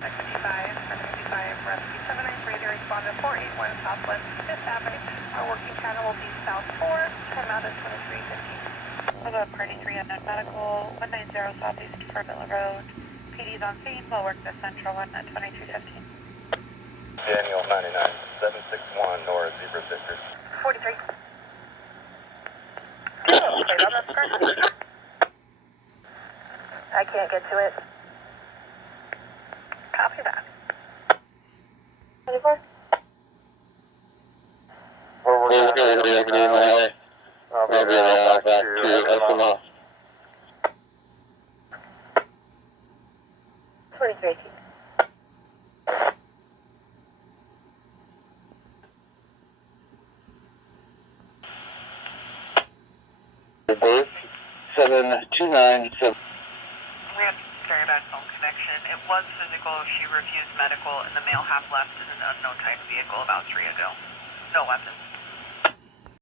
55, 755, rescue 793, they respond to 481 Southwest 5th Avenue. Our working channel will be South 4, come out at 2350. Hello, Party 3 unknown medical, 190 Southeast Villa Road. PD's on scene, we'll work the Central one at 2315. Daniel 99, 761 Nora Zebra Victor. 43. Okay, on the first. I can't get to it. Copy that. 24. We're going to be my way. I'll be back to SML. 23. Birth 7297. We have very bad phone connection. It was physical. She refused medical, and the male half left in an unknown type vehicle about 3 ago. No weapons.